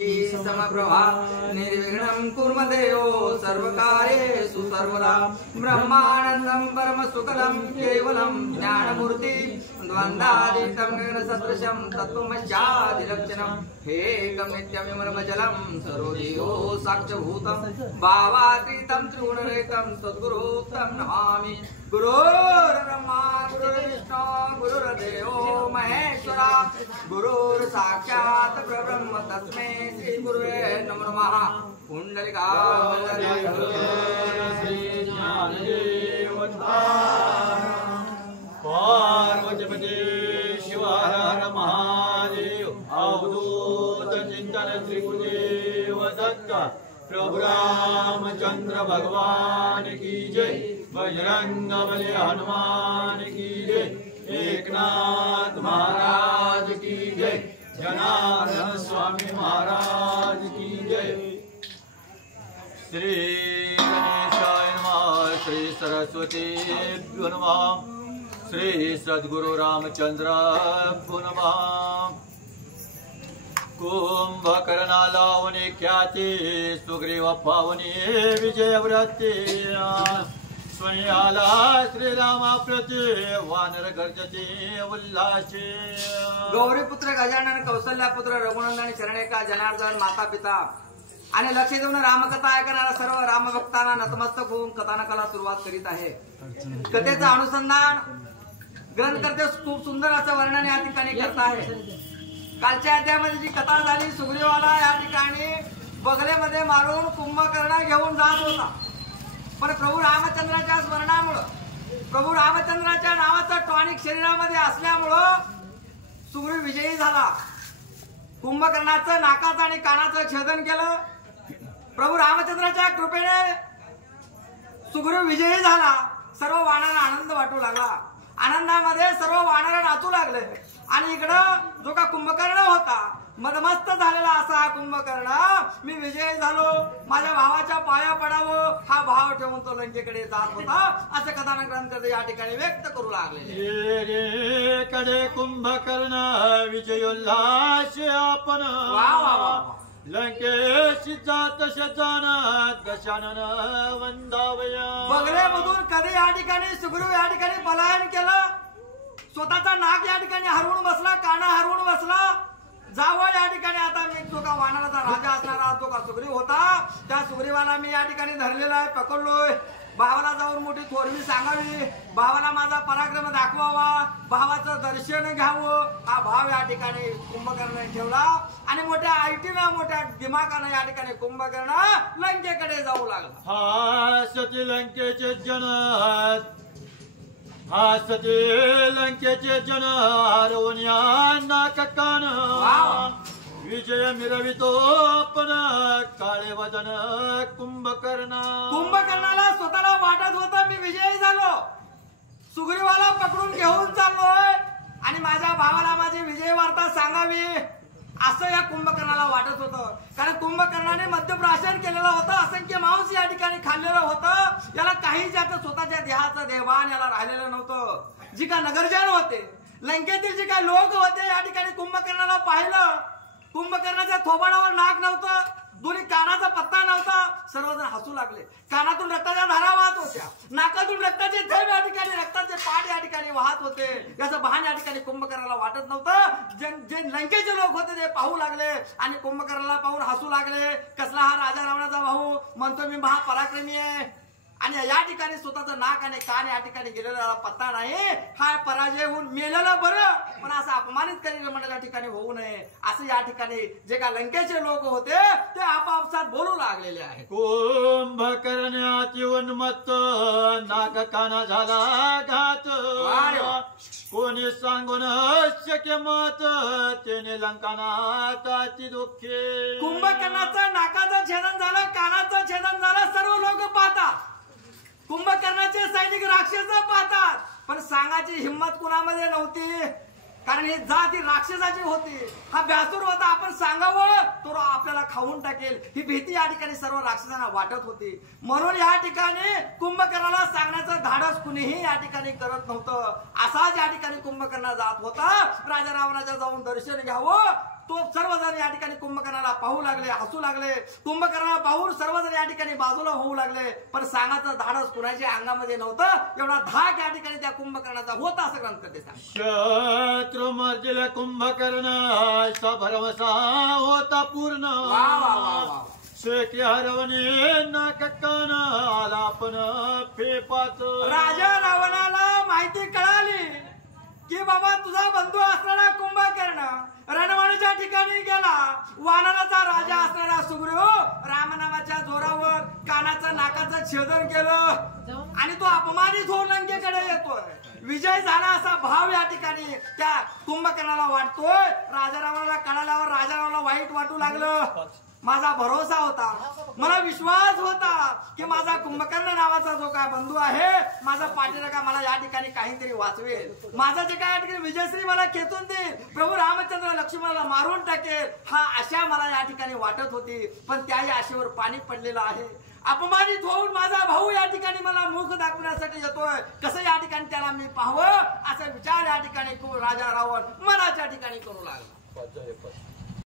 समप्रभा निर्विघ्नं कुर्मदेयो सर्वकार्येषु सर्वदा ब्रह्मानन्दं परमसुखदं केवलं ज्ञानमूर्ति द्वन्द्वातीतं गगनसदृशं तत्त्वमस्यादिलक्षणं हेकं नित्यविमलमचलं सर्वदेहो साक्षभूतं भावातीतं त्रिगुणरहितं सद्गुरुं तं नमामि। गुरुर्ब्रह्मा गुरुर्विष्णु गुरुर्देवो महेश्वरा गुरुर्साक्षात् परब्रह्म तस्मै श्री गुरुवे नमो नमः। पुंडलिका श्री ज्ञानदेव पार्वतीपते शिव हर हर महादेव अवधूत चिंतन श्री गुरुदेव दत्त प्रभु रामचंद्र भगवान की जय। बजरंग बली हनुमान की जय। एकनाथ महाराज की जय। जनार्दन स्वामी महाराज की जय। श्री गणेशाय नमः। श्री सरस्वती नमः। श्री सद्गुरु रामचंद्र नमः। कुंभकर्ण लावणी ख्याती सुग्रीव पावनी विजय व्रती स्वयाला श्रीरामा प्रती वानर गर्जती उल्लासी। गौरीपुत्र गजानन कौसल्यापुत्र रघुनंदन शरणेका जनार्दन माता पिता आणि लक्ष देऊन रामकथा ऐकणारा सर्व रामभक्तांना नतमस्तक होऊन कथानकाला सुरुवात करीत आहे। कथेचं अनुसंधान ग्रंथकर्ते खूप सुंदर असं वर्णन या ठिकाणी करत आहे। कालच्या अध्यायामध्ये जी कथा झाली, सुग्रीवाला या ठिकाणी बगलेमध्ये मारून कुंभकर्ण घेऊन जात होता, पण प्रभू रामचंद्राच्या स्मरणामुळे प्रभू रामचंद्राच्या नावाचं टॉनिक शरीरामध्ये असल्यामुळं सुग्रीव विजयी झाला। कुंभकर्णाचं नाकाचं आणि कानाचं छेदन केलं। प्रभू रामचंद्राच्या कृपेने सुग्रीव विजयी झाला। सर्व वानरांना आनंद वाटू लागला। आनंदामध्ये सर्व वानर नाचू लागले आणि इकडं जो का कुंभकर्ण होता मदमस्त झालेला असा हा कुंभकर्ण, मी विजयी झालो, माझ्या भावाच्या पाया पडावं हा भाव ठेवून तो लंकेकडे जात होता, असं कथानक ग्रंथ या ठिकाणी व्यक्त करू लागले। कडे कुंभकर्ण विजयोल्लास आपण लंकेशी जात शतान दशानन वंदावया। बगलेमधून कधी या ठिकाणी सुग्रीव या ठिकाणी पलायन केलं, स्वतःचा नाक या ठिकाणी हरवून बसला, काना हरवून बसला। जावं या ठिकाणी आता मी जो का वानराचा राजा असणारा जो का सुग्रीव होता, त्या सुग्रीवाला मी या ठिकाणी धरलेला आहे, पकडलोय। भावाला जाऊन मोठी थोरवी सांगावी, भावाला माझा पराक्रम दाखवावा, भावाचं दर्शन घ्यावं, हा भाव या ठिकाणी कुंभकर्णाने ठेवला आणि मोठ्या आयटीनं मोठ्या दिमागानं या ठिकाणी कुंभकर्ण लंकेकडे जाऊ लागला। हा सती लंकेचे जन सती लंकेचे जन हरवून नाकान विजय मिरवितो पण काळे वदन कुंभकर्णाला स्वतःला वाटत होतं मी विजयी झालो, सुग्रीवाला पकडून घेऊन चाललोय आणि माझ्या भावाला माझी विजय वार्ता सांगावी, असं या कुंभकर्णाला वाटत होतं। कारण कुंभकर्णाने मद्यप्राशन केलेलं होतं, असंख्य मांस या ठिकाणी खाल्लेलं होतं, याला काही ज्याचं स्वतःच्या देहाचं देवाण याला राहिलेलं नव्हतं। जी का नगरजन होते, लंकेतील जे काही लोक होते या ठिकाणी कुंभकर्णाला पाहिलं, कुंभकर्णाच्या थोबाडावर नाक नव्हतं, दोन्ही कानाचा पत्ता नव्हता, सर्वजण हसू लागले। कानातून रक्ताच्या धारा वाहत होत्या, नाकातून रक्ताचे थेंब या ठिकाणी रक्ताचे पाठ या ठिकाणी वाहत होते, याचं भान या ठिकाणी कुंभकर्णाला वाटत नव्हतं। जे लंकेचे लोक होते ते पाहू लागले आणि कुंभकर्णाला पाहून हसू लागले। कसला हा राजा रावणाचा भाऊ, म्हणतो मी महापराक्रमी आहे आणि या ठिकाणी स्वतःचं नाक आणि कान या ठिकाणी गेलेला पत्ता नाही, हा पराजय होऊन मेलेलं बरं, पण असं अपमानित करील म्हणजे या ठिकाणी होऊ नये, असं या ठिकाणी जे का लंकेचे लोक होते ते आपापसात बोलू लागलेले आहेत। कुंभकर्णाची उन्मत्त नाक काना झाला घात, कोणी सांगून शक्य मत त्याने लंकानाची दुःखे। कुंभकर्णाचं नाकाचं छेदन झालं, कानाचं छेदन झालं, सर्व लोक पाहतात, कुंभकर्णाचे सैनिक राक्षस पाहतात, पण सांगायची हिंमत कुणामध्ये नव्हती, कारण ही जात ही राक्षसाची होती, हा ब्यासूर होता, आपण सांगावं तो आपल्याला खाऊन टाकेल ही भीती या ठिकाणी सर्व राक्षसांना वाटत होती। म्हणून या ठिकाणी कुंभकर्णाला सांगण्याचं धाडस कुणीही या ठिकाणी करत नव्हतं। असाच या ठिकाणी कुंभकर्ण जात होता, राजा रावणाच्या जाऊन दर्शन घ्यावं, तो सर्वजण या ठिकाणी कुंभकर्णाला पाहू लागले, हसू लागले. कुंभकर्णाला पाहून सर्वजण या ठिकाणी बाजूला होऊ लागले. पण सांगायचं धाडस कुणाच्या अंगामध्ये नव्हतं. एवढा धाक या ठिकाणी त्या कुंभकर्णाचा होता असं ग्रंथकर्ते सांगतात. शत्रू मर्जिल कुंभकर्ण भरवसा होता पूर्ण. वा वा वा वा. शेकी हरवणे नाककान आला पण फेपाच. राजा रावणाला माहिती कळाली की बाबा तुझा बंधू असणारा कुंभकर्ण रणवाणीच्या ठिकाणी गेला. वानराचा राजा असणारा सुग्रीव रामनामाच्या जोरावर कानाचं नाकाचं छेदन केलं आणि तो अपमानित होऊन लंकेकडे येतोय. विजय झाला असा भाव या ठिकाणी त्या कुंभकर्णाला वाटतोय. राजा रावणाला कळाल्यावर राजा रावणाला वाईट वाटू लागलं. माझा भरोसा होता, मला विश्वास होता की माझा कुंभकर्ण नावाचा जो काय बंधू आहे माझा पाठीराखा मला या ठिकाणी काहीतरी वाचवेल. माझा जे काय या ठिकाणी विजयश्री मला खेचून देईल, प्रभू रामचंद्र लक्ष्मणाला मारून टाकेल, हा आशा मला या ठिकाणी वाटत होती. पण त्याही आशेवर पाणी पडलेलं आहे. अपमानित होऊन माझा भाऊ या ठिकाणी मला मुख दाखवण्यासाठी येतोय. कसं या ठिकाणी त्याला मी पाहावं असा विचार या ठिकाणी राजा रावण मनाच्या ठिकाणी करू लागला.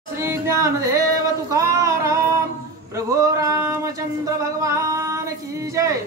श्री ज्ञानदेव तुकाराम प्रभू रामचंद्र भगवान की जय.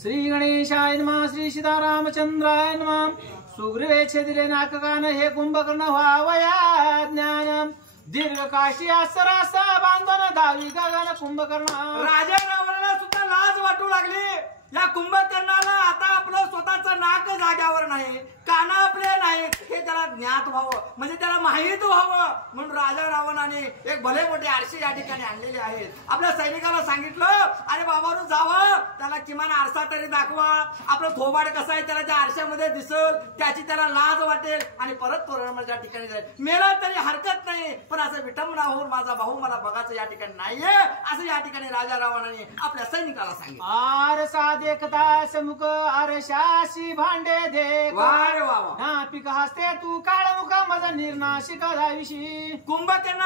श्री गणेशाय नमः. श्री सीतारामचंद्राय नमः. सुग्रीवे छेदिले नाककान हे कुंभकर्ण व्हावया ज्ञान. दीर्घ काशी असरास बांधन धावी गगन कुंभकर्ण. राजा रावणाला सुद्धा लाज वाटू लागली. या कुंभकर्णाला आता आपलं स्वतःचं नाक जाग्यावर नाही, कान आपले नाहीत हे त्याला ज्ञात व्हावं, म्हणजे त्याला माहीत व्हावं म्हणून राजा रावणाने एक भले मोठे आरसे या ठिकाणी आणलेले आहेत. आपल्या सैनिकाला सांगितलं अरे बाबांनो जावं, त्याला किमान आरसा तरी दाखवा, आपलं थोबाड कसं आहे त्याला त्या आरशामध्ये दिसल, त्याची त्याला लाज वाटेल आणि परत तो रणमाच्या ठिकाणी जाईल. मेला तरी हरकत नाही, पण असं विटंबना होऊन माझा भाऊ मला बघायचं या ठिकाणी नाहीये असं या ठिकाणी राजा रावणाने आपल्या सैनिकाला सांगितलं. आरसा देखता समुख आरशाशी भांडे देख. वारे वा वा. नापिक हसते तू काळ मुखा माझा निर्नाशिक धाविशी. कुंभकर्ण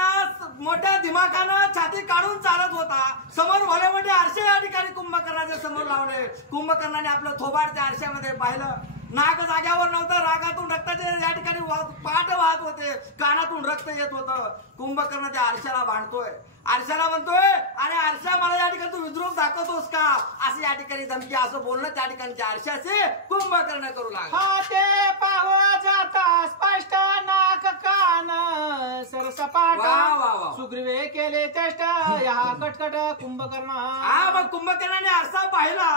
मोठ्या दिमाखानं छाती काढून चालत होता. समोर भले मोठे आरसे या ठिकाणी कुंभकर्णाच्या समोर लावले. कुंभकर्णाने आपलं थोबाड त्या आरशामध्ये पाहिलं. नाक जाग्यावर नव्हतं. रागातून रक्ताचे या ठिकाणी पाठ वाहत होते, कानातून रक्त येत होतं. कुंभकर्ण त्या आरशाला भांडतोय. आरशाला म्हणतोय अरे आरशा मला या ठिकाणी तू विद्रूप दाखवतोस का असं या ठिकाणी धमकी असं बोलणं त्या ठिकाणी आरशाचे कुंभकर्ण करू लागला. ते पाहू जाता स्पष्ट नाक कान सरसपाट. सुग्रीवे केले चेष्ट या कटकट कुंभकर्ण. हा मग कुंभकर्णाने आरसा पाहिला.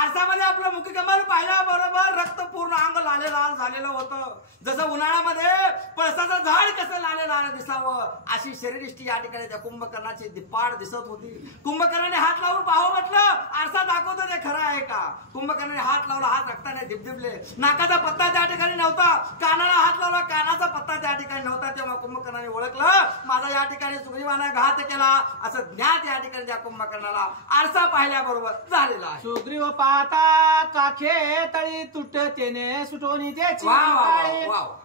आरसामध्ये आपलं मुखकमल पाहिल्याबरोबर रक्त पूर्ण अंग लाल झालेलं होतं. जसं उन्हाळ्यामध्ये पळसाचं झाड कसं लाल दिसावं अशी शरीरयष्टी या ठिकाणी त्या कुंभकर्णाची दिपाड दिसत होती. कुंभकर्णाने हात लावून पाहावं म्हटलं, आरसा दाखवतो ते खरं आहे का. कुंभकर्णाने हात लावला, हात रक्ताने दिपदिपले. नाकाचा पत्ता त्या ठिकाणी नव्हता. कानाला हात लावला, कानाचा पत्ता त्या ठिकाणी नव्हता. तेव्हा कुंभकर्णाने ओळखलं माझा या ठिकाणी सुग्रीवाने घात केला असं ज्ञात या ठिकाणी त्या कुंभकर्णाला आरसा पाहिल्याबरोबर झालेला आहे. सुग्रीव पाहता काखे तळी तुटतेने सुटोनी त्याची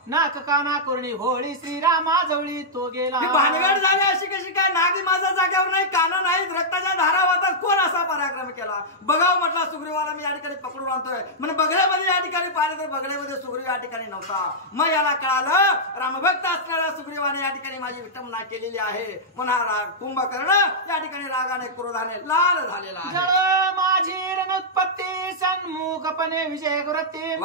नाक काना करुणी होळी श्रीरामा जवळी तो गेला. भानगड झाली अशी कशी काय. नाग माझा जाग्यावर नाही, कान नाहीत, रक्ताच्या धारा वाहतात. कोण असा पराक्रम केला बघावं म्हटला. सुग्रीवाला मी या ठिकाणी पकडून आणतोय म्हणजे बगड्यामध्ये या ठिकाणी पाहिलं तर बगड्यामध्ये सुग्रीव या ठिकाणी नव्हता. मग याला कळालं रामभक्त असणाऱ्या सुग्रीवाने या ठिकाणी माझी विटंबना केलेली आहे. म्हणा कुंभकर्ण या ठिकाणी रागाने क्रोधाने लाल झालेला आहे. माझी रणोत्पत्ती सन्मुखपणे विजय करते.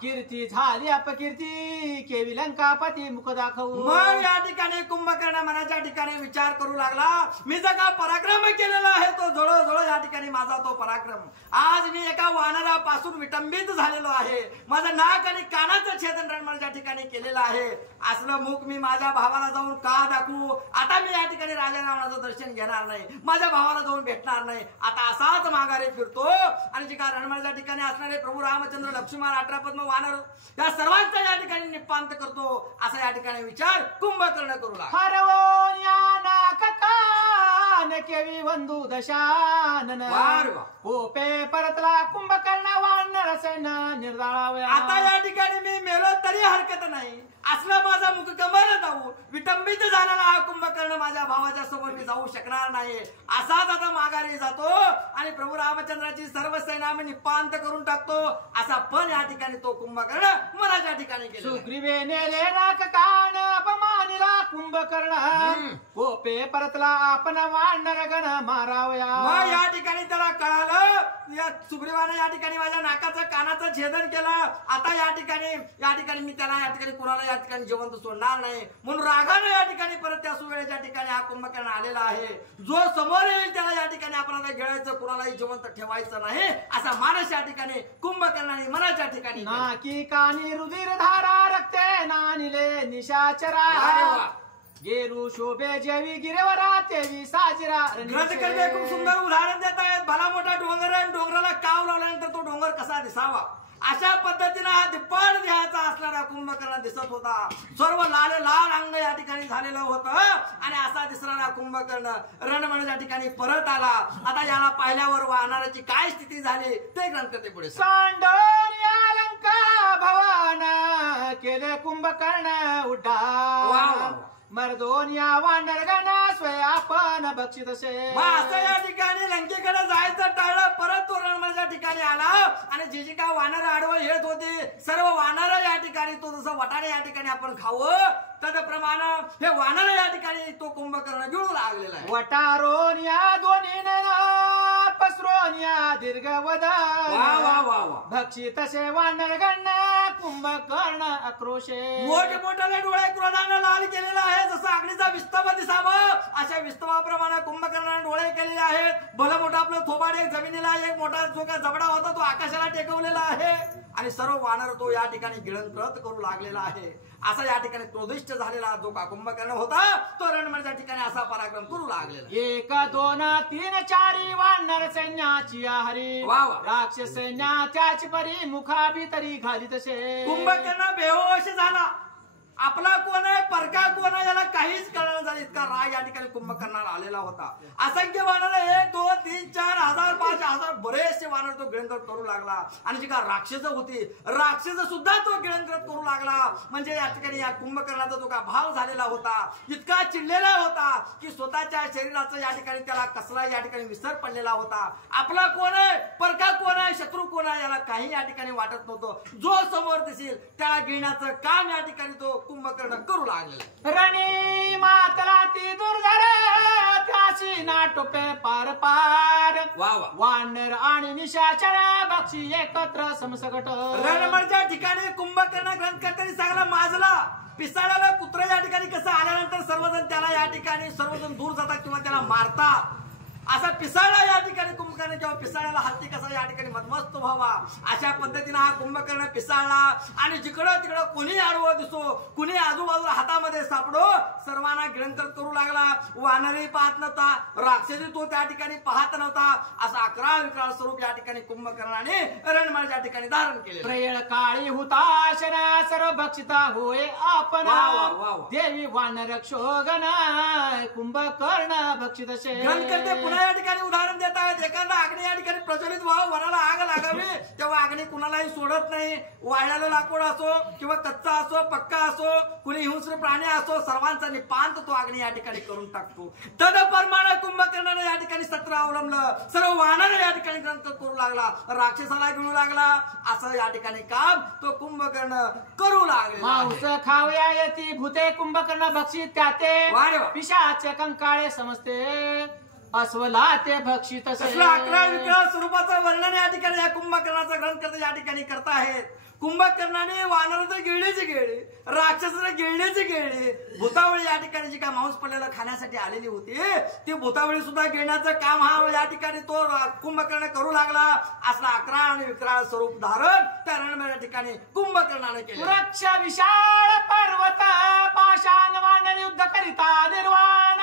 कीर्ती झाली अपकीर्ती केवी लंकापती मुख दाखवू. मग या ठिकाणी कुंभकर्ण मनाच्या ठिकाणी विचार करू लागला मी जर का पराक्रम केलेला आहे तो जवळ या ठिकाणी माझा तो पराक्रम. आज मी एका वानरापासून विटंबित झालेलो आहे. माझं नाक आणि कानाचं छेदन रणमाच्या ठिकाणी केलेलं आहे. असलं मुख मी माझ्या भावाला जाऊन का दाखवू. आता मी या ठिकाणी राजा रावणाचं दर्शन घेणार नाही, माझ्या भावाला जाऊन भेटणार नाही. आता असाच माघारी फिरतो आणि जे का रणमाच्या ठिकाणी असणारे प्रभू रामचंद्र लक्ष्मण 18 पद्म वानर या सर्वांचा या ठिकाणी निपांत करतो असा या ठिकाणी विचार कुंभकर्ण करू लागला. हरवून या नाक कान केवी वंदू दशानन वार वा. कोपे परतला कुंभकर्ण वानर सैन्य निर्दाळावया. आता या ठिकाणी मी मेलो तरी हरकत नाही, असला माझा मुख कमल जाऊ, विटंबित झालेला हा कुंभकर्ण माझ्या भावाच्या समोर मी जाऊ शकणार नाही. असाच आता माघारी जातो आणि प्रभू रामचंद्राची सर्व सेना मी निपांत करून टाकतो, असा पण या ठिकाणी तो कुंभकर्ण मनाच्या ठिकाणी गेला. सुग्रीवे नेले नाक कान अपमानिला कुंभकर्ण कोपे परतला आपण वानर गण मारावया. मग या ठिकाणी त्याला कळालं, या सुग्रीवाने या ठिकाणी माझ्या नाकाचं कानाचं छेदन केलं. आता या ठिकाणी मी त्याला या ठिकाणी कुणाला या ठिकाणी जिवंत सोडणार नाही, म्हणून रागाने या ठिकाणी परत त्या सुवेळेच्या ठिकाणी हा कुंभकर्ण आलेला आहे. जो समोर येईल त्याला या ठिकाणी आपण आता गिळायचं, कुणालाही जिवंत ठेवायचं नाही, असा मानस या ठिकाणी कुंभकर्णाने मनाच्या ठिकाणी. नाकी कानी रुधिर धारा रक्ते नानिले निशाचरा गेरू शोभे जेवी गिरेवरा तेवी साजरा. ग्रंथकर्ते खूप सुंदर उदाहरण देत आहेत. भला मोठा डोंगर आणि डोंगराला काव लावल्यानंतर तो डोंगर कसा दिसावा, अशा पद्धतीने हा दिप्पाड देहाचा असणारा कुंभकर्ण दिसत होता. सर्व लाल लाल अंग या ठिकाणी झालेलं होतं आणि असा दिसणारा कुंभकर्ण रणमंडळाच्या ठिकाणी परत आला. आता याला पाहिल्यावर वानराची काय स्थिती झाली ते ग्रंथकर्ते पुढे सांडोर्या लंका भवन केले कुंभकर्ण उड्डाण मर्दोनिया वानरगण स्वयापन बक्षित से. असं या ठिकाणी लंकेकडे जायचं टाळलं, परत तो रणमंडळाच्या ठिकाणी आला आणि जे काय वानर आडवं येत होते सर्व वानर या ठिकाणी, तो जसं वाटाणे या ठिकाणी आपण खावं तदप्रमाणे हे वानर या ठिकाणी तो कुंभकर्ण गिळू लागलेला आहे. वटारोनिया दोन्ही पसरोनिया दीर्घवद भक्षी तसे वानरगण कुंभकर्ण आक्रोशे. मोठे मोठे डोळे क्रोधाने लाल केलेला आहे, जसं अग्नीचा विस्तव दिसावं अशा विस्तवाप्रमाणे कुंभकर्णाने डोळे केलेले आहेत. भलं मोठा आपलं थोबाड एक जमिनीला, एक मोठा जो काय जबडा होता तो आकाशाला टेकवलेला आहे आणि सर्व वानर तो या ठिकाणी गिळंकृत करू लागलेला आहे. असा या ठिकाणी क्रोधिष्ठ झालेला जो का कुंभकर्ण होता तो रणमंडळाच्या ठिकाणी असा पराक्रम करू लागलेला. 1 2 3 4 वानर सैन्याची हरी राक्षस सैन्या त्याची परी मुखा भीतरी घाली तसे. कुंभकर्ण बेहोश झाला. आपला कोण आहे परका कोण आहे याला काहीच कळलं झालं, इतका राग या ठिकाणी कुंभकर्णाला आलेला होता. असंख्य वानर 1 2 3 4 1000 5000 बरेचसे वानर तो गिळंकृत करू लागला आणि जी का राक्षस होती राक्षस सुद्धा तो गिळंकृत करू लागला. म्हणजे या ठिकाणी या कुंभकर्णाचा जो का भाव झालेला होता इतका चिडलेला होता की स्वतःच्या शरीराचं या ठिकाणी त्याला कसला या ठिकाणी विसर पडलेला होता. आपला कोण आहे परका कोण आहे शत्रू कोण आहे याला काही या ठिकाणी वाटत नव्हतं. जो समोर दिसेल त्याला गिळण्याचं काम या ठिकाणी तो कुंभकर्ण करू लागलेला. रणी मातला ती दुर्धर त्याची नाटोपे पार पार वानर आणि निशाचर बक्षी एकत्र समसकट. रणमंडळाच्या ठिकाणी कुंभकर्ण ग्रंथकर्त्यांनी सांगला माजला. पिसाळ्याला कुत्रा या ठिकाणी कसं आल्यानंतर सर्वजण त्याला या ठिकाणी सर्वजण दूर जातात किंवा त्याला मारतात, असा पिसाळा या ठिकाणी कुंभकर्ण किंवा पिसाळ्याला हत्ती कसा या ठिकाणी मधमस्त व्हावा अशा पद्धतीने हा कुंभकर्ण पिसाळला आणि जिकडं तिकडं कोणी आडवं दिसो कुणी आजूबाजूला हातामध्ये सापडो सर्वांना गिळंकृत करू लागला. वानरही पाहत नव्हता, राक्षसी तो त्या ठिकाणी पाहत नव्हता. असा अकराळ विकराळ स्वरूप या ठिकाणी कुंभकर्णाने रणमंडळाच्या ठिकाणी धारण केले. प्रेळ काळी हुताशना सर्व भक्षिता होय आपण देवी वानर क्षोगन कुंभकर्ण भक्षित ग्रंथकर्ते या ठिकाणी उदाहरण देत आहेत. एखादा अग्नी या ठिकाणी प्रज्वलित व्हावं, वनाला आग लागावी तेव्हा अग्नी कुणालाही सोडत नाही. वाळलेलं लाकूड असो किंवा कच्चा असो पक्का असो कुणी हिंस्र प्राणी असो सर्वांचा निपांत तो अग्नी या ठिकाणी करून टाकतो. तदप्रमाणे कुंभकर्णाने या ठिकाणी सत्र अवलंबलं. सर्व वानर या ठिकाणी ग्रंथ करू लागला, राक्षसाला घेऊ लागला. असं या ठिकाणी काम तो कुंभकर्ण करू लागला. मांस खावया येती भूते कुंभकर्ण भक्षित त्याते पिशाच कंकाळे समजते अस्वला ते भक्षित. अकरा विकराळ स्वरूपाचं वर्णन या ठिकाणी या कुंभकर्णाचा ग्रंथकर्ते या ठिकाणी करत आहेत. कुंभकर्णाने वानराचं गिळण्याची गिळली, राक्षसाला गिळण्याची गिळली. भूतावळी या ठिकाणी जी काय मांस पडलेलं खाण्यासाठी आलेली होती ती भूतावळी सुद्धा गिळण्याचं काम हा या ठिकाणी तो कुंभकर्ण करू लागला. असला अकराळ आणि विकराळ स्वरूप धारण त्या रणमेच्या ठिकाणी कुंभकर्णाने केले. वृक्ष विशाळ पर्वत पाषाण वानर युद्ध करिता निर्वाण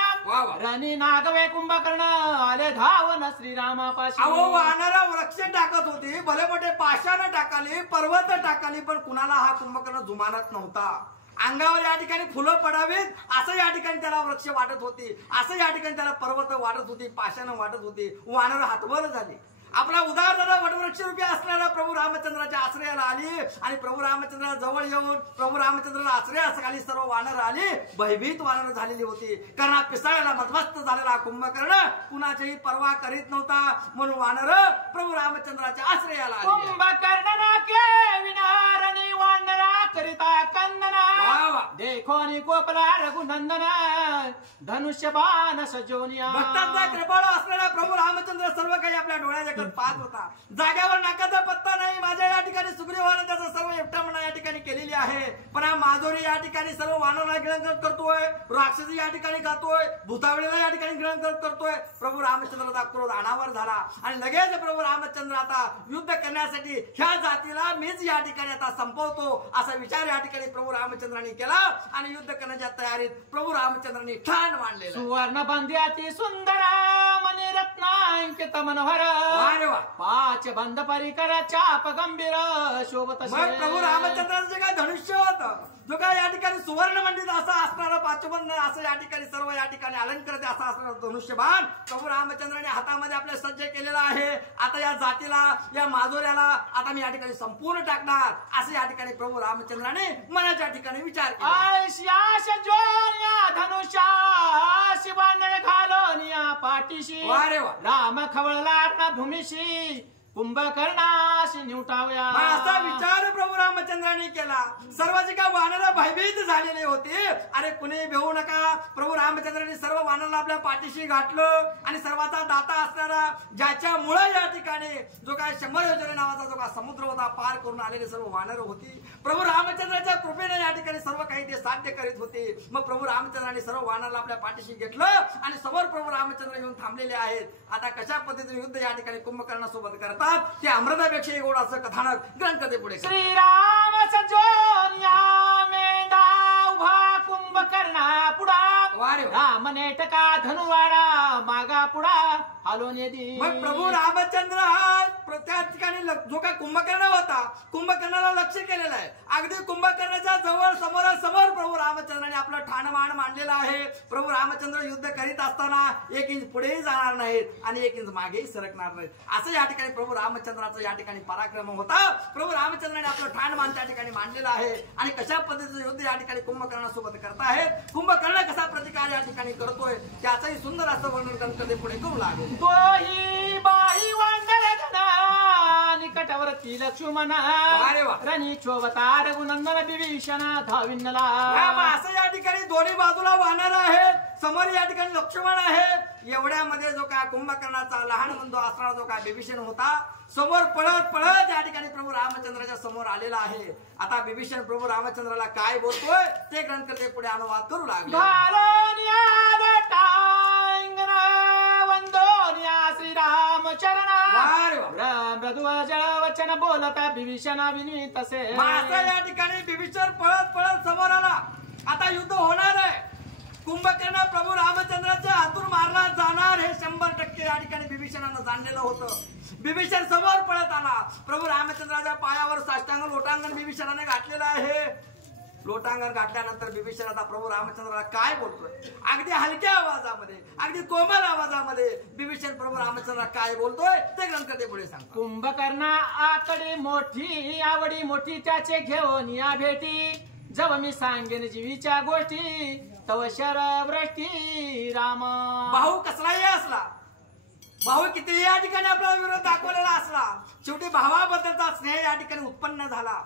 रणी नागवे कुंभकर्ण आले धावन श्रीरामापाशी. अहो वानरा वृक्ष टाकत होती, भले मोठे पाषाण टाकाली पर्वत टाकाली पण कुणाला हा कुंभकर्ण जुमानत नव्हता. अंगावर या ठिकाणी फुलं पडावीत असं या ठिकाणी त्याला वृक्ष वाटत होती, असं या ठिकाणी त्याला पर्वत वाटत होती, पाषाण वाटत होती. वानर हातबल झाली. आपला उदाहरणाला वटवृक्ष रूपी असणारा प्रभू रामचंद्राच्या आश्रयाला आली आणि प्रभू रामचंद्राला जवळ येऊन प्रभू रामचंद्राला आश्रयाखाली सर्व वानर आली. भयभीत वानर झालेली होती. कर्णा पिसाळ्याला मधमस्त झालेला कुंभकर्ण कुणाचीही पर्वा करीत नव्हता. म्हणून वानर प्रभू रामचंद्राच्या आश्रयाला आली. कुंभकर्ण के विनारणी वानरा करिता कंदना देखो नि गोपला रघुनंदन धनुष्यबाण सजोनिया. भक्तांचा कृपाळू असलेला प्रभू रामचंद्र सर्व काही आपल्या डोळ्याच्या पाहत होता. जाग्यावर नाकाचा पत्ता नाही. माझ्या या ठिकाणी सुग्रीवानं त्याचा सर्व एकटापणा या ठिकाणी केलेली आहे. पण हा माधुरी या ठिकाणी सर्व वानराला गिळंकृत करतोय, राक्षसी या ठिकाणी गातोय, भूतावळीला या ठिकाणी गिळंकृत करतोय. प्रभू रामचंद्राचा क्रोध अनावर झाला आणि लगेच प्रभू रामचंद्र आता युद्ध करण्यासाठी ह्या जातीला मीच या ठिकाणी आता संपवतो असा विचार या ठिकाणी प्रभू रामचंद्रांनी केला आणि युद्ध करण्याच्या तयारीत प्रभू रामचंद्रांनी ठाण मांडले. सुवर्ण बंध्याती सुंदर मणी रत्नांकित मनोहर पाच बंद परिकर चाप गंभीर शोभत. प्रभू रामचंद्राचं जे काय धनुष्य होतं, जो काय या ठिकाणी सुवर्ण मंडित असं असणारं पाचबंद असं या ठिकाणी सर्व या ठिकाणी अलंकृत असं असणारं धनुष्यबाण प्रभू रामचंद्राने हातामध्ये आपल्या सज्ज केलेला आहे. आता या जातीला या माधुर्याला आता मी या ठिकाणी संपूर्ण टाकणार असं या ठिकाणी प्रभू रामचंद्राने मनाच्या ठिकाणी विचार केला. धनुष्या शिवाने घालोनिया पाठीशी राम खवळला भूमीशी कुंभकर्णाशी निवटावया. असा विचार प्रभू रामचंद्राने केला. सर्व जे काय वानर भयभीत झालेले होते. अरे कुणी भेऊ नका. प्रभू रामचंद्राने सर्व वानराला आपल्या पाठीशी घातलं आणि सर्वाचा दाता असणारा ज्याच्यामुळे या ठिकाणी जो काय 100 योजने नावाचा जो काय समुद्र होता पार करून आलेले सर्व वानर होती. प्रभू रामचंद्राच्या कृपेने या ठिकाणी सर्व काही ते साध्य करीत होते. मग प्रभू रामचंद्राने सर्व वानराला आपल्या पाठीशी घेतलं आणि समोर प्रभू रामचंद्र येऊन थांबलेले आहेत. आता कशा पद्धतीने युद्ध या ठिकाणी कुंभकर्णासोबत करतात ते अमृतापेक्षा गोड असं कथानक ग्रंथकथे पुढे. श्रीराम सजोनिया मेंढा उभा कुंभकर्णा पुढा राम नेटका धनुवाडा मागा पुढा हालोन येदी. मग प्रभू रामचंद्र हा त्या ठिकाणी जो काय कुंभकर्ण होता कुंभकर्णाला लक्ष केलेलं आहे. अगदी कुंभकर्णाच्या जवळ समोरासमोर प्रभू रामचंद्राने आपलं ठाणमाण मांडलेलं आहे. प्रभू रामचंद्र युद्ध करीत असताना 1 इंच पुढेही जाणार नाहीत आणि 1 इंच मागेही सरकणार नाहीत असं या ठिकाणी प्रभू रामचंद्राचं या ठिकाणी पराक्रम होता. प्रभू रामचंद्राने आपलं ठाणमान त्या ठिकाणी मांडलेलं आहे आणि कशा पद्धतीचं युद्ध या ठिकाणी कुंभकर्णासोबत करतायत. कुंभकर्ण कसा प्रतिकार या ठिकाणी करतोय त्याचंही सुंदर असं वर्णन ग्रंथकथे पुढे करू लागेल. दोही बाई वांडर निकटवर्ती लक्ष्मणा रणी चोवता रघुनंदन विभीषण धाविन्नला. असं या ठिकाणी दोन्ही बाजूला वानर आहेत. समोर या ठिकाणी लक्ष्मण आहे. एवढ्यामध्ये जो काय कुंभकर्णाचा लहान बंधू असणारा जो काय विभीषण होता समोर पळत पळत या ठिकाणी प्रभू रामचंद्राच्या समोर आलेला आहे. आता विभीषण प्रभू रामचंद्राला काय बोलतोय ते ग्रंथकथे पुढे अनुवाद करू लागले. श्रीराम चरण मृदु वचन बोलता विभीषण विनीत असे. या ठिकाणी विभीषण पळत पळत समोर आला. आता युद्ध होणार आहे. कुंभकर्ण प्रभू रामचंद्राच्या हातून मारला जाणार हे 100% या ठिकाणी विभीषणानं जाणलेलं होतं. विभीषण समोर पळत आला. प्रभू रामचंद्राच्या पायावर साष्टांग लोटांगण विभीषणाने घातलेलं आहे. लोटांगण घातल्यानंतर विभीषण आता प्रभू रामचंद्राला काय बोलतोय अगदी हलक्या आवाजामध्ये अगदी कोमल आवाजामध्ये विभीषण प्रभू रामचंद्र काय बोलतोय ते ग्रंथकथे पुढे सांग. कुंभकर्णा आकडे मोठी आवडी मोठी त्याचे घेऊन या भेटी जव मी सांगेन जीवीच्या गोष्टी तव शरवृष्टी राम. भाऊ कसलाही असला भाऊ किती या ठिकाणी आपला विरोध दाखवलेला असला शेवटी भावाबद्दलचा स्नेह या ठिकाणी उत्पन्न झाला.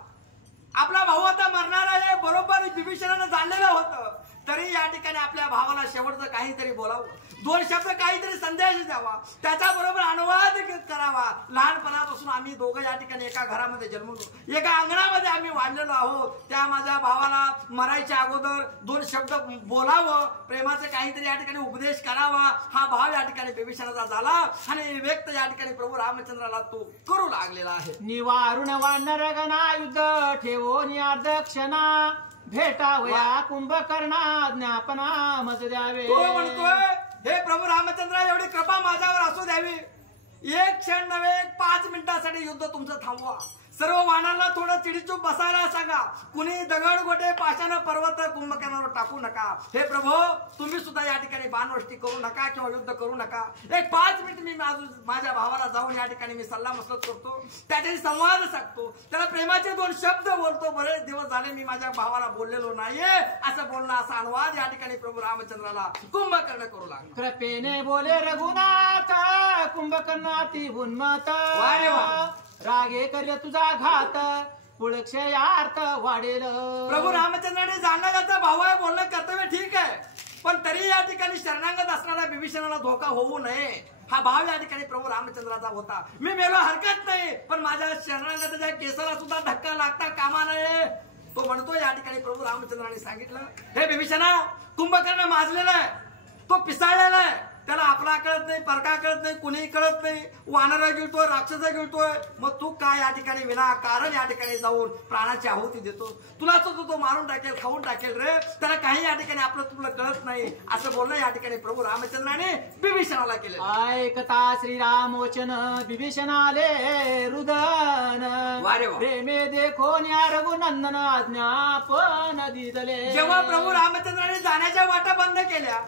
आपला भाऊ आता मरणार आहे बरोबर विभीषणानं जाणलेलं होतं तरी या ठिकाणी आपल्या भावाला शेवटचं काहीतरी बोलावं 2 शब्द काहीतरी संदेश द्यावा त्याच्याबरोबर अनुवाद करावा. लहानपणापासून आम्ही दोघं या ठिकाणी एका घरामध्ये जन्मलो एका अंगणामध्ये आम्ही वाढलेलो आहोत. त्या माझ्या भावाला मरायच्या अगोदर 2 शब्द बोलावं प्रेमाचं काहीतरी या ठिकाणी उपदेश करावा हा भाव या ठिकाणी विभीषणाचा झाला आणि व्यक्त या ठिकाणी प्रभू रामचंद्राला तो करू लागलेला आहे. निवारुण वानर गणा युद्ध ठेवून दक्षिणा भेटावया कुंभकर्णा ज्ञापना मज द्यावे. तो म्हणतोय हे प्रभू रामचंद्र एवढी कृपा माझ्यावर असू द्यावी. 1 क्षण नव्हे 5 मिनिटासाठी युद्ध तुमचं थांबवा. सर्व वानरांना थोडं चिडीचूप बसायला सांगा. कुणी दगड गोटे पाषाण पर्वत कुंभकर्णावर टाकू नका. हे प्रभू, तुम्ही सुद्धा या ठिकाणी बाणवृष्टी करू नका किंवा युद्ध करू नका. एक 5 मिनिट मी माझ्या भावाला जाऊन या ठिकाणी मी सल्ला मसलत करतो, त्याच्याशी संवाद साधतो, त्याला प्रेमाचे 2 शब्द बोलतो. बरेच दिवस झाले मी माझ्या भावाला बोललेलो नाहीये असं बोलणं, असा अनुवाद या ठिकाणी प्रभू रामचंद्राला कुंभकर्ण करू लागला. कृपेने बोले रघुनाथ कुंभकर्ण अति उन्मत. वा रे वा. रागे कर तुझा घात पुळक्षयार्थ वाढेल. प्रभू रामचंद्राने जाणला त्याचा भाऊ आहे, बोलणं कर्तव्य ठीक आहे, पण तरी या ठिकाणी शरणागत असणारा विभीषणाला धोका होऊ नये हा भाव या ठिकाणी प्रभू रामचंद्राचा होता. मी मेलो हरकत नाही, पण माझ्या शरणागताच्या केसाला सुद्धा धक्का लागता कामा नये. तो म्हणतो या ठिकाणी प्रभू रामचंद्राने सांगितलं, हे विभीषणा, कुंभकर्ण माजलेला आहे, तो पिसाळलेला आहे, त्याला आपला कळत नाही, परका कळत नाही, कुणीही कळत नाही, वानर गिळतोय, राक्षस गिळतोय. मग तू काय या ठिकाणी विनाकारण या ठिकाणी जाऊन प्राणाची आहुती देतो? तुला तो मारून टाकेल, खाऊन टाकेल रे, त्याला काही या ठिकाणी आपलं तुला कळत नाही असं बोलणं या ठिकाणी प्रभू रामचंद्राने विभीषणाला केलं. ऐकता श्रीराम वचन विभीषणाले रुदन. प्रेमे देखो रघुनंदन आज्ञापन दिदले. जेव्हा प्रभू रामचंद्राने जाण्याच्या वाटा बंद केल्या,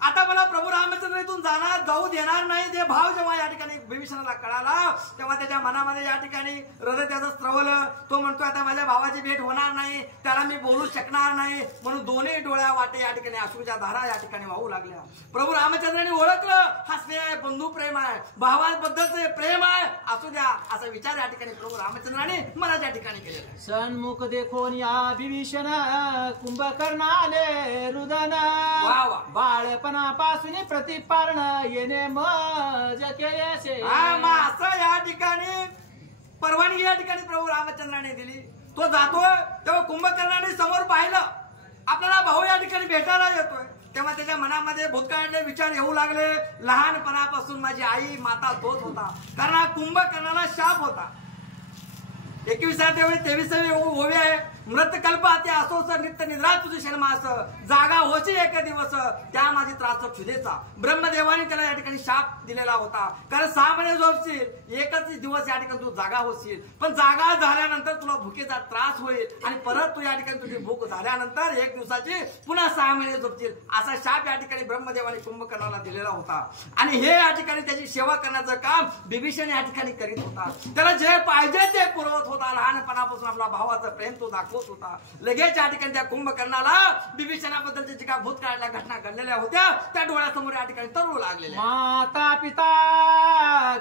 आता मला प्रभू रामचंद्र इथून जाऊ देणार नाही, ते भाव जेव्हा या ठिकाणी विभीषणाला कळाला, तेव्हा त्याच्या मनामध्ये या ठिकाणी हृदय त्याचं स्त्रवलं. तो म्हणतोय आता माझ्या भावाची भेट होणार नाही, त्याला मी बोलू शकणार नाही, म्हणून दोन्ही डोळ्या वाटे या ठिकाणी अश्रूच्या धारा या ठिकाणी वाहू लागल्या. प्रभू रामचंद्राने ओळखलं, हा स्नेह आहे, बंधू प्रेम आहे, भावाबद्दलचे प्रेम आहे, असू द्या असा विचार या ठिकाणी प्रभू रामचंद्राने मला या ठिकाणी केलेला. सन्मुख देखोन या विभीषण कुंभकर्ण आले रुदन. बाळपणापासून प्रतिपारण येणे मज केल्याचे. असं या ठिकाणी परवानगी या ठिकाणी प्रभू रामचंद्राने दिली. तो जातोय तेव्हा कुंभकर्णाने समोर पाहिलं, आपल्याला भाऊ या ठिकाणी भेटायला येतोय, तेव्हा त्याच्या मनामध्ये भूतकाळातले विचार येऊ लागले. लहानपणापासून माझी आई माता तोच होता, कारण हा कुंभकर्णाला शाप होता. 21व्या 23वी ओवी आहे, मृत कल्प ते असोच नित्य निद्रा तुझी शर्मास, जागा होशी एक दिवस त्या माझी त्रास क्षुदेचा. ब्रह्मदेवाने त्याला या ठिकाणी शाप दिलेला होता, कारण 6 महिने झोपशील, एकच दिवस या ठिकाणी तू जागा होशील, पण जागा झाल्यानंतर तुला भुकेचा त्रास होईल आणि परत तू या ठिकाणी तुझी भूक झाल्यानंतर 1 दिवसाची पुन्हा 6 महिने झोपशील, असा शाप या ठिकाणी ब्रह्मदेवाने कुंभकर्णाला दिलेला होता. आणि हे या ठिकाणी त्याची सेवा करण्याचं काम विभीषण या ठिकाणी करीत होता. त्याला जे पाहिजे ते पुरवत होता. लहानपणापासून आपला भावाचं प्रेम तो दाखवत होता. लगेच या ठिकाणी त्या कुंभकर्णाला विभीषणाबद्दलच्या जी काय भूतकाळातल्या घटना घडलेल्या होत्या त्या डोळ्यासमोर या ठिकाणी तरळू लागलेल्या. माता पिता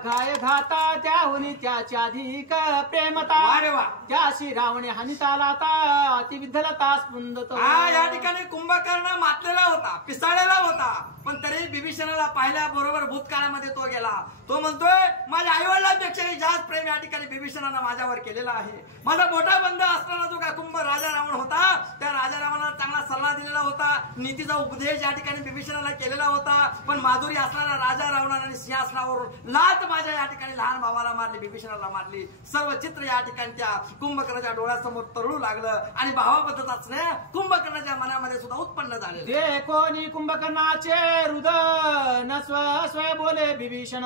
गाय घाता त्याहुनी त्याच्या अधिक प्रेमता. अरे वा. त्याशी रावणे हानिता लाता अतिविद्धलता स्पुंदत. या ठिकाणी कुंभकर्ण मातलेला होता, पिसाळलेला होता, पण तरी विभीषणाला पाहिल्याबरोबर भूतकाळामध्ये तो गेला. तो म्हणतोय माझ्या आईवडिलांपेक्षाही जास्त प्रेम या ठिकाणी विभीषणानं माझ्यावर केलेला आहे. माझा मोठा बंध असताना जो काय कुंभ राजा रावण होता, त्या राजा रावणाला चांगला सल्ला दिलेला होता, नीतीचा उपदेश या ठिकाणी विभीषणाला केलेला होता, पण माधुरी असणारा राजा रावणाने सिंहासनावरून लात माझ्या या ठिकाणी लहान भावाला मारली, विभीषणाला मारली. सर्व चित्र या ठिकाणी त्या कुंभकर्णाच्या डोळ्यासमोर तरळू लागलं आणि भावाबद्दलचा स्नेह कुंभकर्णाच्या मनामध्ये सुद्धा उत्पन्न झाले. ते कोणी कुंभकर्णाचे हृदय स्वय बोले विभीषण.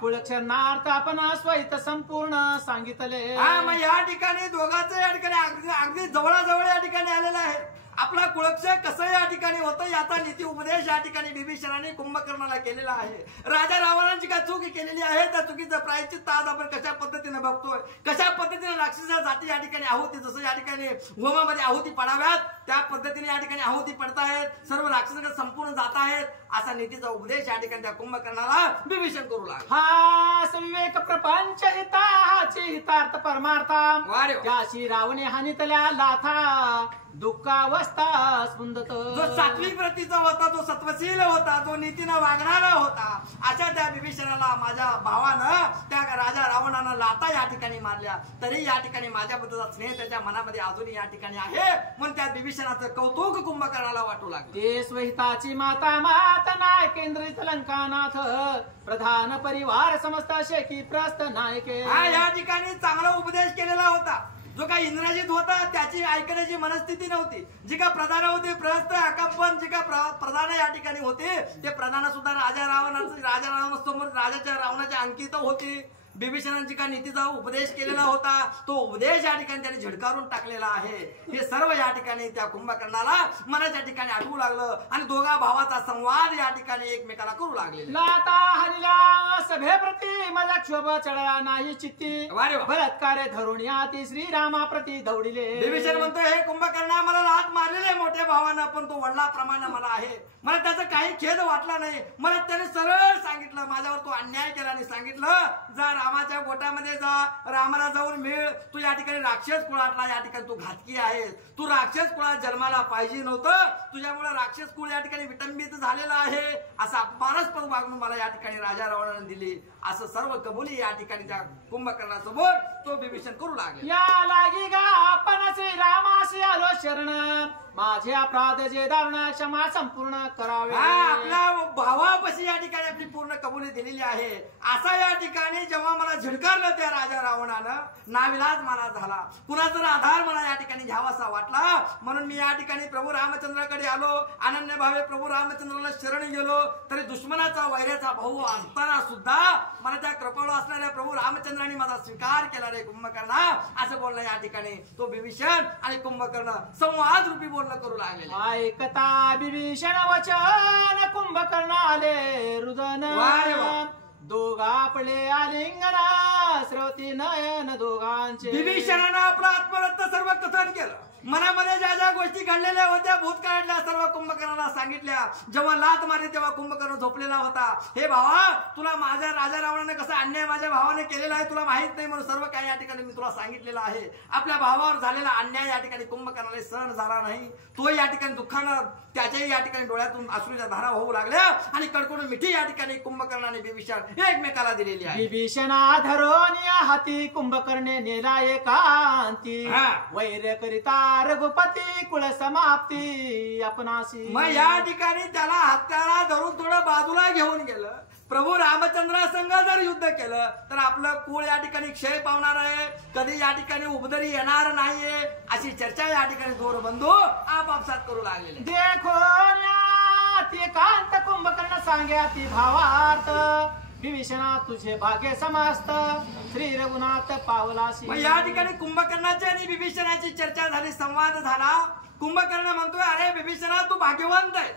पुळक्षणार्थ आपण स्वहित संपूर्ण सांगितले. मग या ठिकाणी दोघांचं या ठिकाणी अगदी जवळाजवळ या ठिकाणी आलेलं आहे. आपला कुळक्ष कसं या ठिकाणी होतं याचा नीती उपदेश या ठिकाणी विभीषणाने कुंभकर्णाला केलेला आहे. राजा रावणाची काय चूक केलेली आहे, त्या चुकीचं प्रायश्चित्त आज आपण कशा पद्धतीने बघतोय, कशा पद्धतीने राक्षस जाती या ठिकाणी आहुती, जसं या ठिकाणी होमामध्ये आहुती पडाव्यात त्या पद्धतीने या ठिकाणी आहुती पडतायत, सर्व राक्षस संपूर्ण जात आहेत, असा नीतीचा उपदेश या ठिकाणी त्या कुंभकर्णाला विभीषण करू लागला. हा संवेक प्रपंच हिताचे हितार्थ परमार्था. त्याशी रावणे हानितल्या लाथा दुःखावस्था स्पुंदत. जो सात्विक वृत्तीचा होता, जो सत्वशील होता, जो नीतीनं वागणारा होता, अशा त्या विभीषणाला माझ्या भावानं त्या राजा रावणानं लाता या ठिकाणी मारल्या, तरी या ठिकाणी माझ्याबद्दलचा स्नेह त्याच्या मनामध्ये अजूनही या ठिकाणी आहे, म्हणून त्या विभीषणाचं कौतुक कुंभकर्णाला वाटू लागले. ते स्वहिताची माता माता नाय केंद्रित लंकानाथ प्रधान परिवार समस्त शेकी प्रस्थ नायके. या ठिकाणी चांगला उपदेश केलेला होता. जो काही इंद्रजित होता त्याची ऐकण्याची मनस्थिती नव्हती. जी का प्रधान होते प्रस्थ अकंपन, जे का प्रधान या ठिकाणी होते ते प्रधान सुद्धा राजा रावणासमोर राजाच्या रावणाच्या अंकित होते. बिभीषणांची का नीतीचा उपदेश केलेला होता तो उपदेश या ठिकाणी त्याने झिडकारून टाकलेला आहे. हे सर्व या ठिकाणी त्या कुंभकर्णाला मनाच्या ठिकाणी आठवू लागलं आणि दोघा भावाचा संवाद या ठिकाणी एकमेकाला करू लागले. लाता हरिला सभेप्रती माझा क्षोभ चढला नाही चित्ती बलात्कार धरून याती श्रीरामाप्रती दौडिले. बिभीषण म्हणतोय हे कुंभकर्णा मला लात मारलेले मोठ्या भावानं पण तो वडिलाप्रमाणे मला आहे. मला त्याचा काही खेद वाटला नाही. मला त्याने सरळ सांगितलं माझ्यावर तो अन्याय केला आणि सांगितलं जा रामाच्या गोटामध्ये जा रामाला जाऊन मिळ. तू या ठिकाणी राक्षस कुळातला या ठिकाणी तू घातकी आहेस. तू राक्षस कुळात जन्माला पाहिजे नव्हतं. तुझ्यामुळे राक्षस कुळ या ठिकाणी विटंबित झालेला आहे. असा अपमानास्पद वागणूक मला या ठिकाणी राजा रावणाने दिली. असं सर्व कबुली या ठिकाणी त्या कुंभकर्णासोबत तो बिभीषण करू लागले. या लागी गा आपण श्रीरामाशी आलो शरण माझे अपराध जे दारुण क्षमा संपूर्ण करावे. आपल्या भावापाशी या ठिकाणी आपली पूर्ण कबुली दिलेली आहे. असा या ठिकाणी जेव्हा मला झिडकारलं त्या राजा रावणानं नाविलाज मला झाला. कुणाचा आधार मला या ठिकाणी घ्यावासा वाटला म्हणून मी या ठिकाणी प्रभू रामचंद्राकडे आलो. अनन्य भावे प्रभू रामचंद्राला शरण गेलो. तरी दुश्मनाचा वैऱ्याचा भाऊ असताना सुद्धा मला त्या कृपाळू असणाऱ्या प्रभू रामचंद्राने माझा स्वीकार केला रे कुंभकर्णा असं बोलणं या ठिकाणी तो बिभीषण आणि कुंभकर्ण संवाद रूपी बोलणं करू लागलेले. ऐकता बिभीषण वचन कुंभकर्ण आले रुदन दोघा आपले आलिंगना श्रोती नयन दोघांचे. बिभीषणानं आपलं आत्मरत्न सर्व कथन केलं. मनामध्ये ज्या ज्या गोष्टी घडलेल्या होत्या भूतकाळातल्या सर्व कुंभकर्णाला सांगितल्या. जेव्हा लात मारली तेव्हा कुंभकर्ण झोपलेला होता. हे भावा तुला माझ्या राजा रावणाने कसा अन्याय माझ्या भावाने केलेला आहे तुला माहित नाही म्हणून सर्व काही या ठिकाणी मी तुला सांगितलेलं आहे. आपल्या भावावर झालेला अन्याय या ठिकाणी कुंभकर्णाला सहन झाला नाही. तो या ठिकाणी दुःखानं त्याच्याही या ठिकाणी डोळ्यातून अश्रूच्या धारा होऊ लागल्या आणि कडकडून मिठी या ठिकाणी कुंभकर्णाने बिभीषण एकमेकाला दिलेली आहे. बिभीषणा धरून या हाती कुंभकर्णे नेला एकांती वैर करिता रघुपती कुळ समाप्ती आपणाशी. मग या ठिकाणी त्याला हाताला धरून थोडं बाजूला घेऊन गेलं. प्रभू रामचंद्रासंग जर युद्ध केलं तर आपलं कुळ या ठिकाणी क्षय पावणार आहे. कधी या ठिकाणी उपदरी येणार नाहीये अशी चर्चा या ठिकाणी दोर बंधू आपापसात करू लागलेले. देखो ते कांत कुंभकर्ण सांग्या ती भावार्थ बिभीषणा तुझे भाग्य समस्त श्री रघुनाथ पावलाशी. या ठिकाणी कुंभकर्णाची आणि बिभीषणाची चर्चा झाली संवाद झाला. कुंभकर्ण म्हणतोय अरे बिभीषणा तू भाग्यवंत आहे.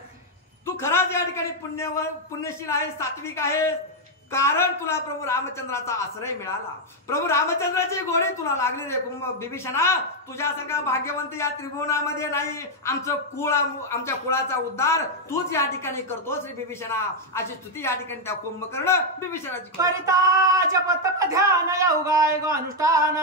तू खराच या ठिकाणी पुण्यशील आहे सात्विक आहे कारण तुला प्रभू रामचंद्राचा आश्रय मिळाला. प्रभू रामचंद्राची गोडी तुला लागली रे बिभीषणा. तुझ्यासारखा भाग्यवंत या त्रिभुवनामध्ये नाही. आमच्या कुळाचा उद्धार तूच या ठिकाणी करतोस रे बिभीषणा अशी स्तुती या ठिकाणी त्या कुंभकर्ण बिभीषणाची करिता जप तप ध्यान योगाय अनुष्ठान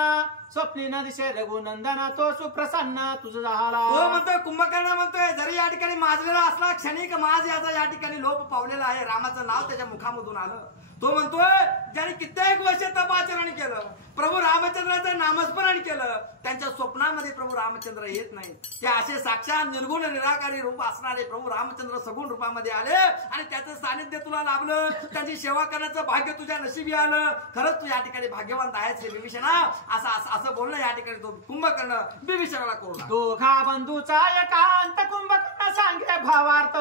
स्वप्नी न दिसे रघुनंदन तो सुप्रसन्न तुझ झाला. तो म्हणतोय कुंभकर्ण म्हणतोय जरी या ठिकाणी माजलेला असला क्षणिक माज याचा या ठिकाणी लोप पावलेला आहे. रामाचं नाव त्याच्या मुखामधून आलं. तो म्हणतोय ज्याने कित्येक वर्ष तपाचरण केलं प्रभू रामचंद्राचं नामस्मरण केलं त्यांच्या स्वप्नामध्ये प्रभू रामचंद्र येत नाही. ते असे साक्षात निर्गुण निराकारी रूप असणारे प्रभू रामचंद्र सगुण रूपामध्ये आले आणि त्याचं सानिध्य तुला लाभलं. त्याची सेवा करण्याचं भाग्य तुझ्या नशिबी आलं. खरंच तू या ठिकाणी भाग्यवंत आहेस हे बिभीषणा असं बोलणं या ठिकाणी तो कुंभकर्ण बिभीषणाला करू लागला. दोघा बंधूचा एकांत कुंभकर्ण सांगे भावार्थ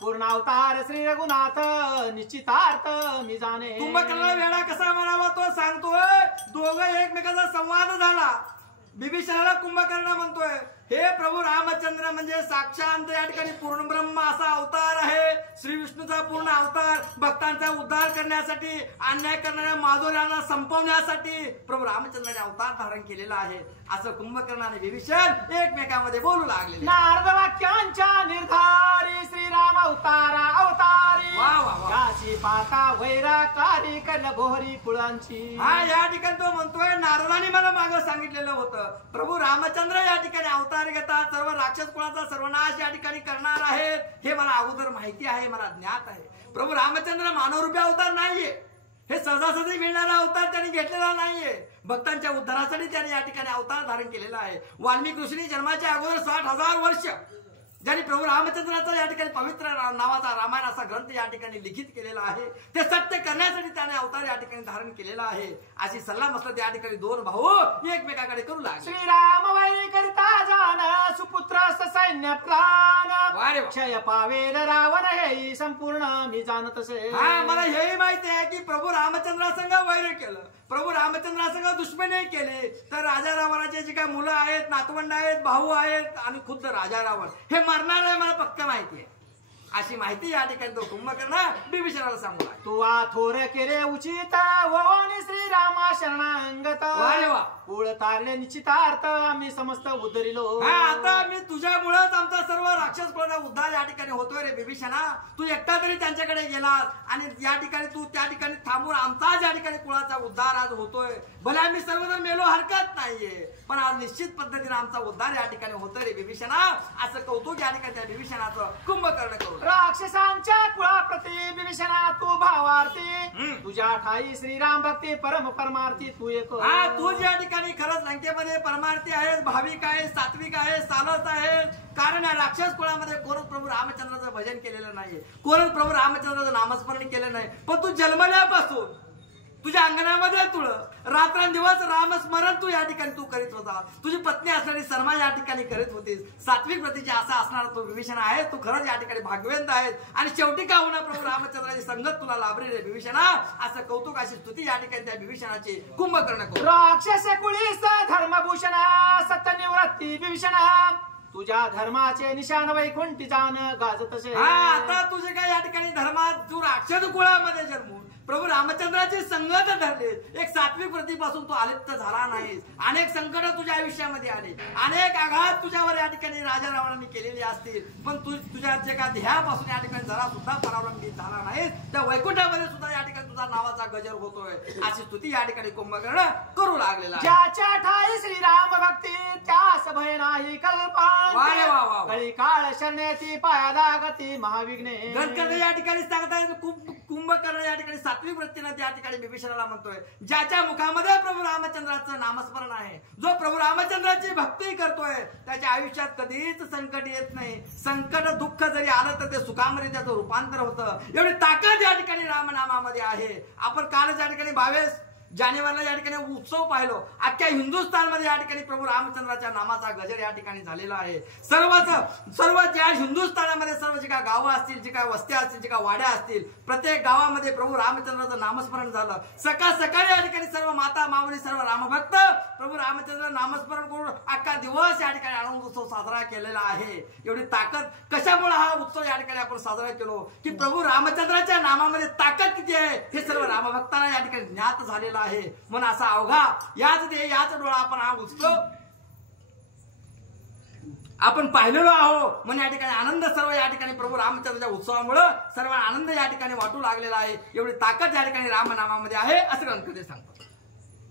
पूर्ण अवतार श्री रघुनाथ निश्चितार्थ मी जाणे. कुंभकर्णाला वेळा कसा म्हणावा तो सांगतोय. दोघं एकमेकांचा संवाद झाला. बिभीषणाला कुंभकर्ण म्हणतोय हे प्रभू रामचंद्र म्हणजे साक्षात या ठिकाणी पूर्ण ब्रह्म असा अवतार आहे. श्री विष्णूचा पूर्ण अवतार भक्तांचा उद्धार करण्यासाठी अन्याय करणाऱ्या माधुर्यांना संपवण्यासाठी प्रभू रामचंद्राने अवतार धारण केलेला आहे असं कुंभकर्ण आणि बिभीषण एकमेकांमध्ये बोलू लागले. नारद वाक्यांच्या निर्धारी श्रीराम अवतारा अवतारी याची पाता वैराकारी कल भोरी कुळांची. हा या ठिकाणी तो म्हणतोय नारदाने मला मागं सांगितलेलं होतं प्रभू रामचंद्र या ठिकाणी अवतार घेतात सर्व राक्षस कुळाचा सर्वनाश या ठिकाणी करणार आहेत हे मला अगोदर माहिती आहे मला ज्ञात आहे. प्रभू रामचंद्र मानवरूपी अवतार नाहीये. हे सहजासहजी मिळणारा अवतार त्यांनी घेतलेला नाहीये. भक्तांच्या उद्धारासाठी त्यांनी या ठिकाणी अवतार धारण केलेला आहे. वाल्मिकी ऋषींनी जन्माच्या अगोदर 60,000 वर्ष ज्यांनी प्रभू रामचंद्राचा या ठिकाणी पवित्र नावाचा रामायण असा ग्रंथ या ठिकाणी लिखित केलेला आहे ते सत्य करण्यासाठी त्याने अवतार या ठिकाणी धारण केलेला आहे. अशी सल्ला मसलत या ठिकाणी दोन भाऊ एकमेकाकडे करू लागले. श्रीराम वै करिता जान सुपुत्र सैन्य प्राण क्षय पावेल रावण हे संपूर्ण मी जाणत असे. हा, मला हेही माहिती आहे की प्रभू रामचंद्रासंग वैर केलं, प्रभू रामचंद्रासंग दुश्मनी केले, तर राजा रावणाचे जे काय मुलं आहेत, नातवंड आहेत, भाऊ आहेत आणि खुद्द राजा रावण हे मरणार आहे, मला पक्क माहिती आहे. अशी माहिती या ठिकाणी तो कुंभकर्ण बिभीषणाला सांगू लागला. तू थोर केले उचित ववानी श्रीरामा शरणांगत. वारे वा. कुळ तारले निश्चितार्थ आम्ही समस्त उद्धरिलो. हा, आता मी तुझ्यामुळेच आमचा सर्व राक्षस कुळाचा उद्धार या ठिकाणी होतोय रे बिभीषणा. तू एकटा तरी त्यांच्याकडे गेलास आणि या ठिकाणी तू त्या ठिकाणी थांबून आमचाच या ठिकाणी कुळाचा उद्धार आज होतोय. भले आम्ही सर्वजण मेलो हरकत नाहीये, पण आज निश्चित पद्धतीने आमचा उद्धार या ठिकाणी होतोय रे बिभीषणा, असं कौतुक या ठिकाणी त्या बिभीषणाचं कुंभकर्ण करू. राक्षसांच्या कुळाप्रती बिभीषणा तू भावार्थी, तुझ्या ठाई श्रीराम भक्ती परम परमार्थी तू एक. हा, तू या ठिकाणी खरंच लंकेमध्ये परमार्थी आहेस, भाविक आहेस, सात्विक आहेस, सालस आहेस. कारण या राक्षस कुळामध्ये कोणच प्रभू रामचंद्राचं भजन केलेलं नाहीये, कोणच प्रभू रामचंद्राचं नामस्मरण केलं नाही. पण तू जन्मल्यापासून तुझ्या अंगणामध्ये तुळ रात्रंदिवस रामस्मरण तू या ठिकाणी तू करीत होता. तुझी पत्नी असणारी शर्मा या ठिकाणी करीत होतीस. सात्विक प्रतीची असा असणारा तो विभीषण आहे. तू खरंच या ठिकाणी भाग्यवंत आहेस आणि शेवटी का होणार प्रभू रामचंद्राची संगत तुला लाभली रे बिभीषणा, असं कौतुक अशी स्तुती या ठिकाणी त्या बिभीषणाची कुंभकर्ण करू. राक्षस कुळीस धर्मभूषणा सत्यनिवृत्ती बिभीषणा, तुझ्या धर्माचे निशान वैकुंठी जाण गाजत असे. हा, आता तुझे काय या ठिकाणी धर्मात तू राक्षस कुळामध्ये जन्मून प्रभू रामचंद्राची संगत धरले, एक सात्विक प्रतीपासून तू अलिप्त झाला नाहीस. अनेक संकट तुझ्या आयुष्यामध्ये आले, अनेक आघात तुझ्यावर या ठिकाणी राजा रावणाने केलेले असतील, पण तू तुझ्या जे का ध्येयापासून या ठिकाणी जरा सुद्धा परावलंबित झाला नाहीस. त्या वैकुंठामध्ये सुद्धा या ठिकाणी तुझा नावाचा गजर होतोय, अशी स्तुती या ठिकाणी कुंभकर्ण करू लागलेला आहे. ज्याच्या ठाई श्रीराम भक्ती त्यास भय नाही वारे वा वा. कळी काळ शरण्याची पायादा गती महाविघ्ने. गणकर्णी या ठिकाणी सांगताय कुंभकर्ण या ठिकाणी सात्विक वृत्तीने त्या ठिकाणी बिभीषणाला म्हणतोय, ज्याच्या मुखामध्ये प्रभू रामचंद्राचं नामस्मरण आहे, जो प्रभू रामचंद्राची भक्ती करतोय, त्याच्या आयुष्यात कधीच संकट येत नाही. संकट दुःख जरी आलं तर ते सुखामध्ये त्याचं रूपांतर होतं. एवढी ताकद या ठिकाणी रामनामामध्ये आहे. आपण काल या ठिकाणी 22 जानेवारीला या ठिकाणी उत्सव पाहिलो. अख्ख्या हिंदुस्थानमध्ये या ठिकाणी प्रभू रामचंद्राच्या नामाचा गजर या ठिकाणी झालेला आहे. सर्व ज्या हिंदुस्थानामध्ये सर्व जे काय गावं असतील, जे काय वस्त्या असतील, जे काय वाड्या असतील, प्रत्येक गावामध्ये प्रभू रामचंद्राचं नामस्मरण झालं. सकाळ सकाळी या ठिकाणी सर्व माता मावली सर्व रामभक्त प्रभू रामचंद्र नामस्मरण करून अख्खा दिवस या ठिकाणी आनंद उत्सव साजरा केलेला आहे. एवढी ताकद कशामुळे हा उत्सव या ठिकाणी आपण साजरा केलो की प्रभू रामचंद्राच्या नामामध्ये ताकद किती आहे हे सर्व रामभक्तांना या ठिकाणी ज्ञात झालेलं आहे. म्हणून असा अवघा याच डोळा आपण हा उत्सव आपण पाहिलेलो आहो. म्हणून या ठिकाणी आनंद सर्व या ठिकाणी प्रभू रामचंद्राच्या उत्सवामुळे सर्व आनंद या ठिकाणी वाटू लागलेला आहे. एवढी ताकद या ठिकाणी रामनामामध्ये आहे असं गणपती सांगतो.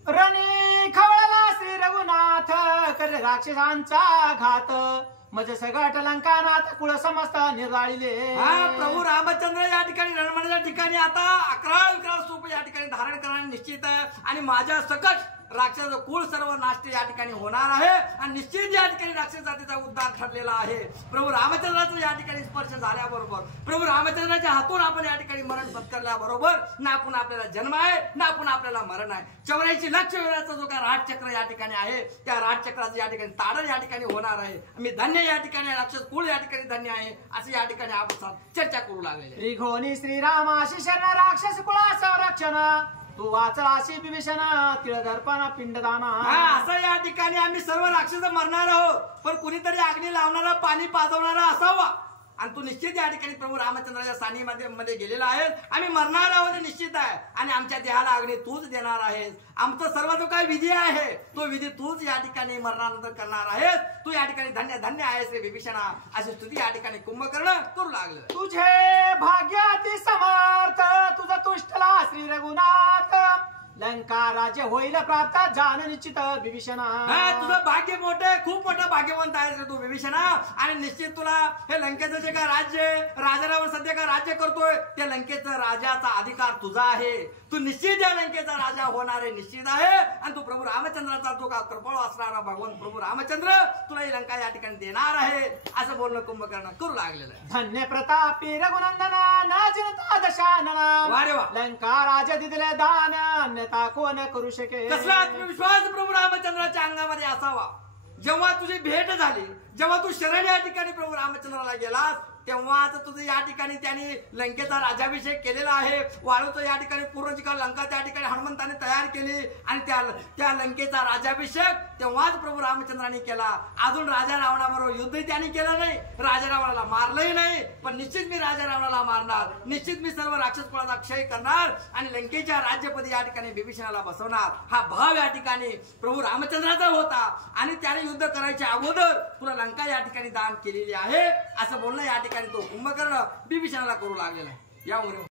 रणी खवळला श्री रघुनाथ कर राक्षसांचा घात, मज सगट लंकानाथ कुळ समस्त निर्वाळीले. प्रभू रामचंद्र या ठिकाणी रणमण्याच्या ठिकाणी आता 11 सूप या ठिकाणी धारण करणे निश्चित आहे आणि माझ्या सकट राक्षस कुळ सर्व नाश या ठिकाणी होणार आहे आणि निश्चित या ठिकाणी राक्षस जातीचा उद्धार ठरलेला आहे. प्रभू रामचंद्राचा या ठिकाणी स्पर्श झाल्याबरोबर प्रभू रामचंद्राच्या हातून आपण या ठिकाणी मरण पत्करल्याबरोबर ना आपण आपल्याला जन्म आहे ना आपण आपल्याला मरण आहे. 84 लक्ष वेळाचा जो काय राजचक्र या ठिकाणी आहे त्या राजचक्राचं या ठिकाणी ताडण या ठिकाणी होणार आहे. मी धन्य या ठिकाणी राक्षस कुळ या ठिकाणी धन्य आहे असं या ठिकाणी आपण चर्चा करू लागलेली. श्रीघोनी श्रीरामाशी शरण राक्षस कुळा संरक्षण, तू वाचलाशी बिभीषण तिळ दर्पण पिंडदाना. असं या ठिकाणी आम्ही सर्व राक्षस मरणार आहोत, पण कुणीतरी अग्नी लावणारा पाणी पाजवणारा असावा आणि तू निश्चित या ठिकाणी प्रभू रामचंद्राच्या सानिध्यामध्ये गेलेला आहेस. आम्ही मरणार आहोत निश्चित आहे आणि आमच्या देहाला अग्नी तूच देणार आहेस. आमचा सर्व जो काही विधी आहे तो विधी तूच या ठिकाणी मरणानंतर करणार आहेस. तू या ठिकाणी धन्य धन्य आहेस रे बिभीषणा अशी स्तुती या ठिकाणी कुंभकर्ण करू लागलं. तुझे भाग्याती समर्थ तुझा तुष्टला श्री रघुनाथ, लंका राज्य होईल प्राप्त जाण निश्चित बिभीषणा. तुझं भाग्य मोठे खूप मोठं भाग्यवंत आहेस रे तू बिभीषणा आणि निश्चित तुला हे लंकेचं जे काय राज्य राजा रावण सध्या काय राज्य करतोय त्या लंकेचं राजाचा अधिकार तुझा आहे. तू निश्चित या लंकेचा राजा होणार आहे निश्चित आहे आणि तू प्रभू रामचंद्राचा जो का कृपाळू असणारा भगवान प्रभू रामचंद्र तुला ही लंका या ठिकाणी देणार आहे असं बोलणं कुंभकर्ण करू लागलेलं आहे. धन्य प्रतापी रघुनंदना ना जिनता दशानना, वारे वा. लंका राजा दिले दान अन्यथा कोण करू शके. कसला आत्मविश्वास प्रभू रामचंद्राच्या अंगामध्ये असावा. जेव्हा तुझी भेट झाली, जेव्हा तू शरण या ठिकाणी प्रभू रामचंद्राला गेलास तेव्हाच तुझं या ठिकाणी त्यांनी लंकेचा राज्याभिषेक केलेला आहे. वाळूचं या ठिकाणी पूर्ण जी लंका त्या ठिकाणी हनुमंताने तयार केली आणि त्या लंकेचा राज्याभिषेक तेव्हाच प्रभू रामचंद्रांनी केला. अजून राजा रावणाबरोबर युद्ध त्यांनी केलं नाही, राजा रावणाला मारलंही नाही. पण निश्चित मी राजा रावणाला मारणार, निश्चित मी सर्व राक्षस कुळाचा क्षय करणार आणि लंकेच्या राज्यपदी या ठिकाणी बिभीषणाला बसवणार. हा भाव या ठिकाणी प्रभू रामचंद्राचा होता आणि त्याने युद्ध करायच्या अगोदर तुला लंका या ठिकाणी दान केलेली आहे असं बोलणं या ठिकाणी तो कुंभकर्ण बिभीषणाला करू लागलेला आहे. यामुळे